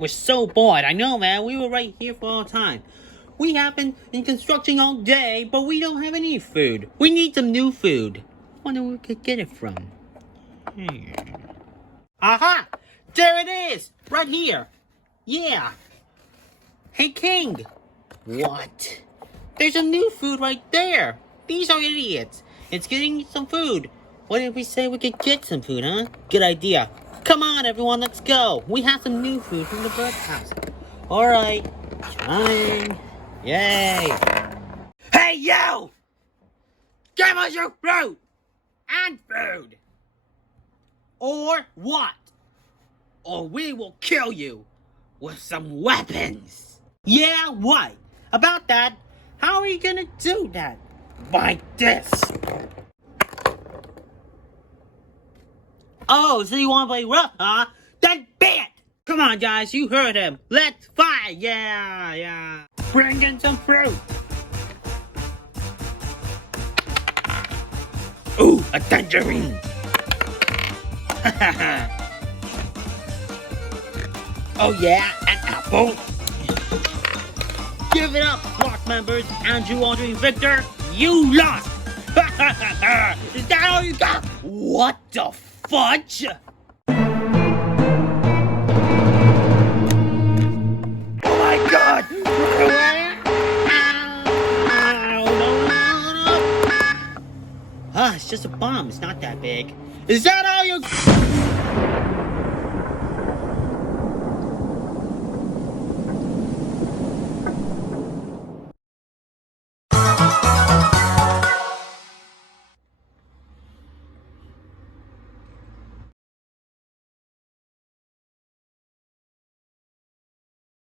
We're so bored. I know, man. We were right here for all time. We have been in construction all day, but we don't have any food. We need some new food. Wonder where we could get it from. Aha! There it is! Right here. Yeah. Hey, King. What? There's some new food right there. These are idiots. It's getting some food. What if we say we could get some food, huh? Good idea. Come on, everyone, let's go. We have some new food from the bird's house. Alright. Trying. Yay. Hey, you! Give us your fruit! And food! Or what? Or we will kill you with some weapons. Yeah, what? About that, how are you gonna do that? Like this. Oh, so you wanna play rough, huh? Then be it! Come on, guys, you heard him. Let's fight! Yeah. Bring in some fruit. Ooh, a tangerine. Oh yeah, an apple. Give it up, Spark members. Andrew, Andre, Victor, you lost. Is that all you got? What the fudge? Oh my god! No. It's just a bomb. It's not that big. Is that all you...